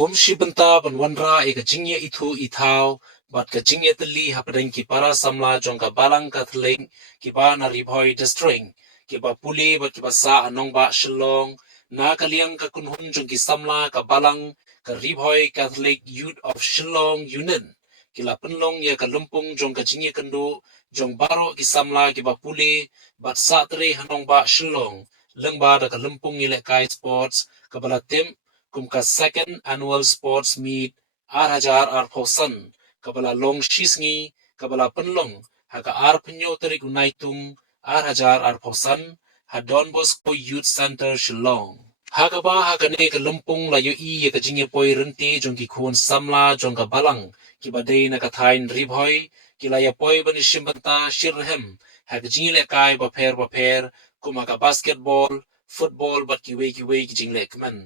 kum shi benta ban wanra e ka jingye itu itau bat ka jingye teli hapadeng ki para samla jong ka balang ka thleng ki ba na ribhoi the string ki ba puli ba ki ba sa anong ba shillong na ka liang ka kunhun jong ki samla ka balang ka ribhoi Catholic Youth of Shillong Union ki la penlong ya ka lumpung jong ka jingye kendu jong baro ki samla ki ba puli bat sa tre hanong ba shillong lengba da ka lumpung ile kai sports ka bala tim kum ka second annual sports meet Hajar Phosan kabala long shisngi kabala penlong haka penyo terik unaitung Hajar Phosan ha Don Bosco Youth Center Shillong haka ne ka lumpung la yo I ka jingye poi renti jong ki khun samla jong ka balang ki badei na ka thain ribhoi ki la ya poi bani shimbanta shirhem haka jingye le kai ba pher kuma ka basketball football bat ki wei ki jingle kman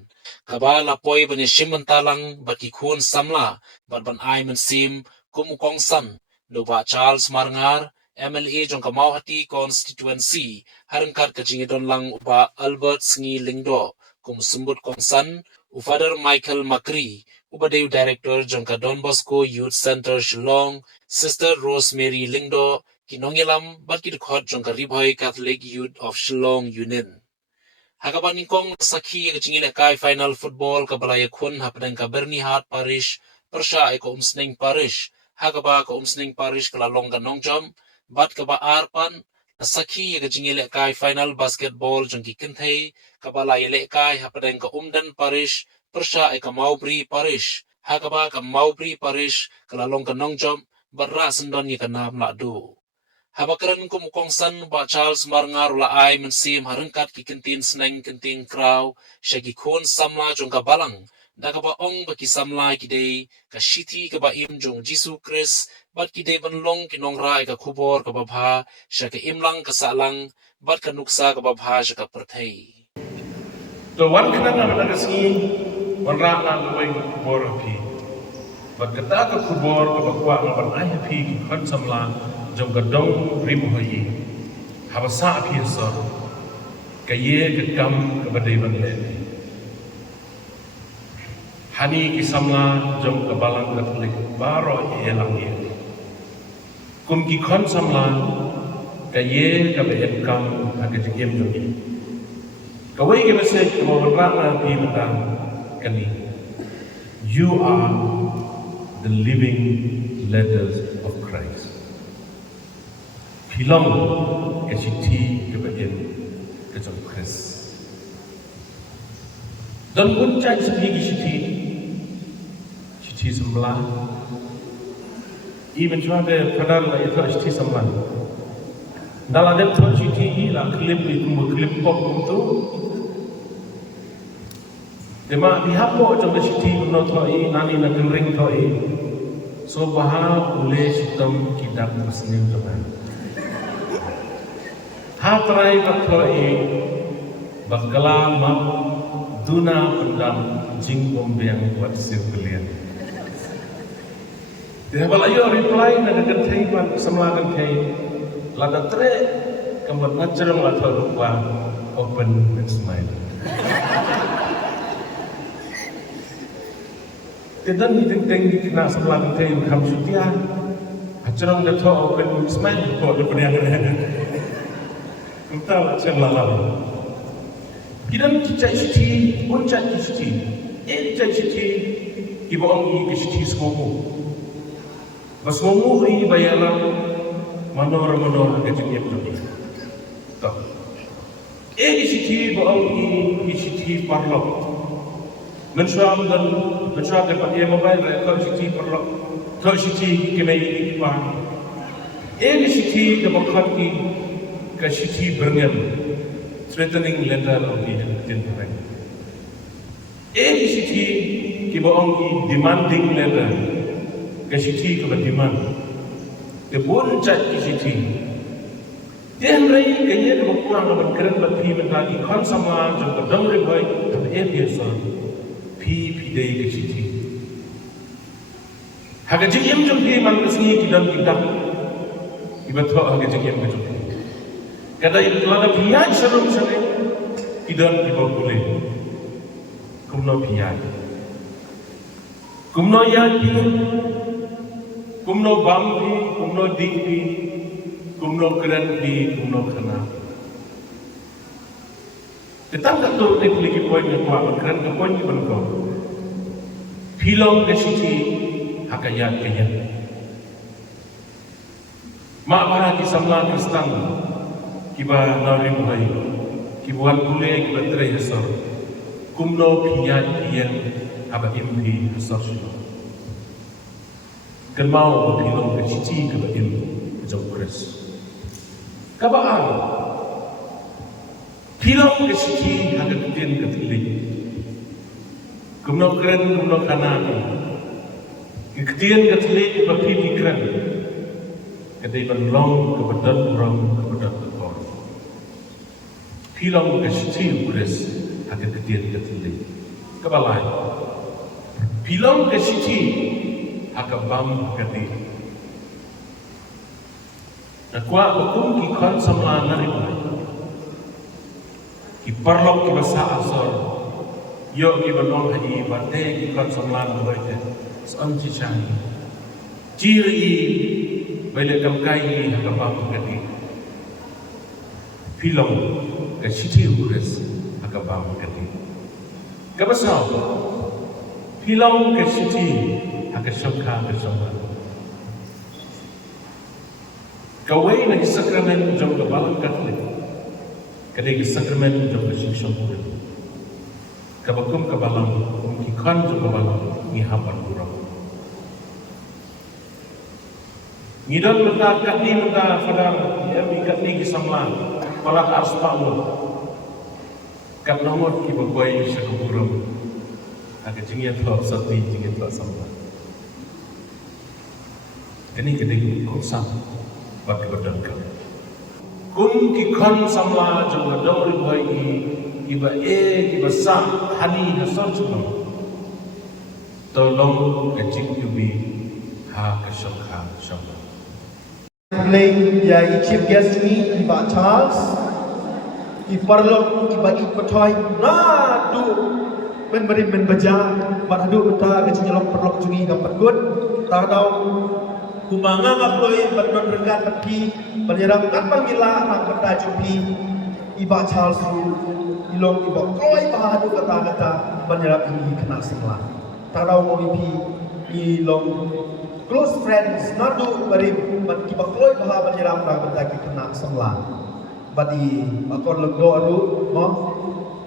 kabala poi bani shimantalang bat ki khun samla bat ban ai man sim kumu kong san do ba Charles Marngar MLA jong ka Mauhati constituency harangkat ka jingi don lang uba Albert Sngi Lingdo kum sumbut kong san u Father Michael Makri uba Deu director jong ka Don Bosco Youth Center Shillong Sister Rosemary Lingdo kinongilam bat ki khot jong ka Ribhoi Catholic Youth of Shillong Union hakabaning kong sakhi ka jingile kai final football ka balaya khun hapdang ka Bernihard Parish persha ko umsning parish hakaba ka umsning parish kala longga nongjam bat ka ba arpan sakhi ka jingile kai final basketball jongki kinthei ka balaya le kai hapdang ka umdan parish persha ka Maubri Parish hakaba ka Maubri Parish kala longga nongjam barra sendon ka nam la do habakaran kum kongsan ba Charles Marngar la ai mensim harangkat ki kentin sneng kenting kraw shagi khon samla jong ka balang daga ba ong ba ki samla ki dei ka shiti ka ba im jong Jisu Christ bat ki dei ban long ki nong rai ka khubor ka ba bha shaka imlang ka salang bat ka nuksa ka ba bha shaka perthei to wan kana na daga si wan ra na loy khubor api bat kata ka khubor ka ba kwa na ban ai api ki khon samla jong ka dong ribhoi habasa api so ka ye ka kam ka ba dei ban le hani ki samla jong ka balang Catholic baro elang ye kum ki khon samla ka ye ka ba em kam ha ka jiem jong ye ka wei ke message ka mo ra na pi batang kani you are the living letters of Christ hilong ke siti ke ba em ke jong Christ dan uncai sepi ki siti sebelah even cuaca kadar lah itu asli sembilan dalam ada tuan citi lah klip itu klip pop itu dema dihapo coba citi menotoi nani nak ring toi so bahal boleh sitam kidak muslim teman hatrai batoi bakalan map duna pendam jing bombeang buat sirkulian dia balayo reply na nagantay man samlagan kay lada tre kamot naturang lato rupa open and smile tidan hiting di kena samlagan kay kam sutia naturang lato open and smile ko do panyang kita macam lalau kidan cicai siti uncai siti cicai siti ibu ang siti sekomu Masmomu ini bayaran manor ke jengep jodi. Tak. Siti baong ini siti parlok. Mensuam dan pakai mobile rekor siti parlok. Tak siti kemai ini pan. Siti demokrati ke siti berngem. Threatening letter of the gentleman. Siti baong ini demanding letter. Kasiti ke bagaimana? Tebun cat kasiti. Dia hari kaya dia berkurang dalam keren berpi mentari kan sama jangka dang ribai tapi biasa pi dai kasiti. Haga jiem jom pi man kesini kidam kidak. Ibadah haga jiem ke jom. Kada lada pian serum sene kidam kiba boleh. Kumno pian. kumno yaki, kumno bampi, kumno dikpi, kumno keranpi, kumno khana. Tetap tak tu lagi poin yang kuat berkeran ke poin yang berkau. Pilong ke sisi hakayat kaya. Mak para kisamla Kristen kiba narim hai kibuat kule kiba terai hasar kumno piyat kian haba impi hasar sudah kenmau pilong ke sisi kiba im jauh keras kabaan pilong ke sisi hakat kian ketilik kumno keren kumno kanan kian ketilik kiba pilih keren kadai berlong kebetulan orang kebetulan tekor. Pilong ke sisi ukres agak ketian ketilik. Kebalai. Pilong ke sisi agak bam keti. Nakwa hukum kikon sama naribai. Kiparlok kibasa asor. Yo kibanong haji bate kikon sama naribai. Seanci cang. Ciri balik kamkai hakabam kati film ke siti uras hakabam kati kabasau film ke siti hakasangka kasama kawai na sakramen jom kabalang katolik kadai sakramen jom kasing pura kabakum kabalang kikan jom kabalang ni hapan kurang ngidon menta katni menta fadar ya mi katni kisamlan palak arspamu kat nomor ki bagoi sakuburum aga jingia thok sati jingia thok samla kini kedai kosam bak kebadan kam kun ki khan samla jang dor bhai iba iba sa hani hasar chuma tolong kecik yubi ha kasangha samla Play ya chief guest ni Iba Charles Iparlok Iba Ipatoy na tu men baja baradu beta ke nyelok perlok jungi dapat good tar dau kumanga ngaploi badon regan pati penyeram kan pangila nang beta jumpi Iba Charles ilong Iba kroi bahadu kata penyeram ini kena sebelah tar dau mo ilong close friends nadu barim bat kiba kloi baha banyiram ra bentaki kena semla badi akor lego adu mo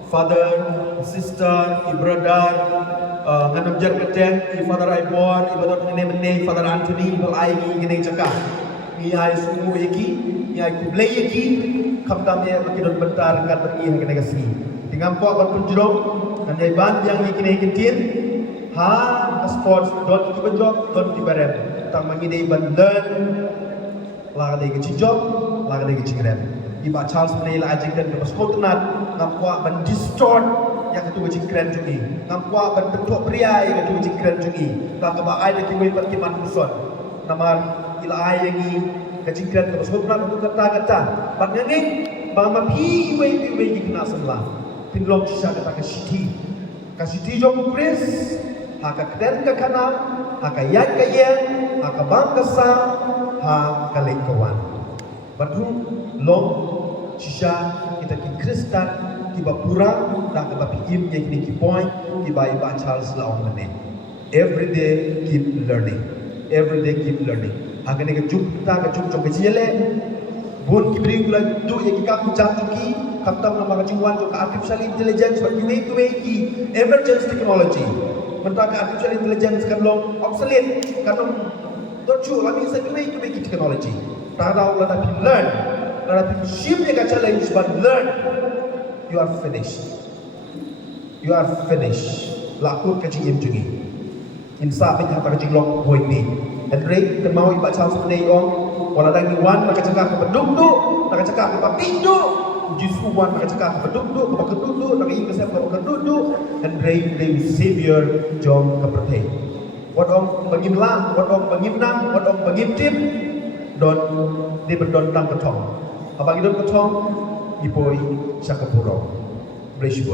father sister brother nganam jar keten father I bor ibadot ne father Anthony bal ai gi ngene jaka ni ai sumu eki ni ai kublai eki khamtam ye bakidon bentar kan pergi ngene kasi tingam ko ban punjrom nan ai ban yang ngene ketin ha sports don't give a job don't give a rem tang mangi dei ban learn la dei ke job la dei ke rem iba Charles play la ajik dan ke sport nat ngam kwa ban distort yang tu ke keren jungi ngam kwa ban bentuk pria yang tu ke keren jungi la ke ba ai de ki wei ban ki man muson namar ila ai yang ke keren ke sport nat tu kata ban ngeng ba ma pi wei ki kena sebelah pinlok sisa kata ke siti jom pres haka keren ke kanam, haka yat ke yen, haka bang kesa, haka lekawan. Batu long sisa kita ki Kristen, kiba pura, dah kiba pihim yang kini ki point, kiba Iba Charles laong mene. Every day keep learning, every day keep learning. Haka ni ke juk kecil bun kibri gula tu yang kita kucang ki, kaptam nama kacuan tu artificial intelligence, but you ki emergence technology. Mentaka artificial intelligence kan long obsolete kan long don't you I mean say you make technology tada la tapi learn la tapi ship ye challenge but learn you are finished laku ke jim jungi insa bin ha parjing long hoi ni and rate kan mau Iba Charles play on wala dang wan nak cakap ke beduk nak cakap ke papindu Justru wan nak cakap ke beduk ke keduduk nak ingin saya ke keduduk dan they savior jom ke pertai wadong bangimla wadong bangimnam wadong bangimtim don di berdontang ketong abang idon ketong dipoi sakapuro bless you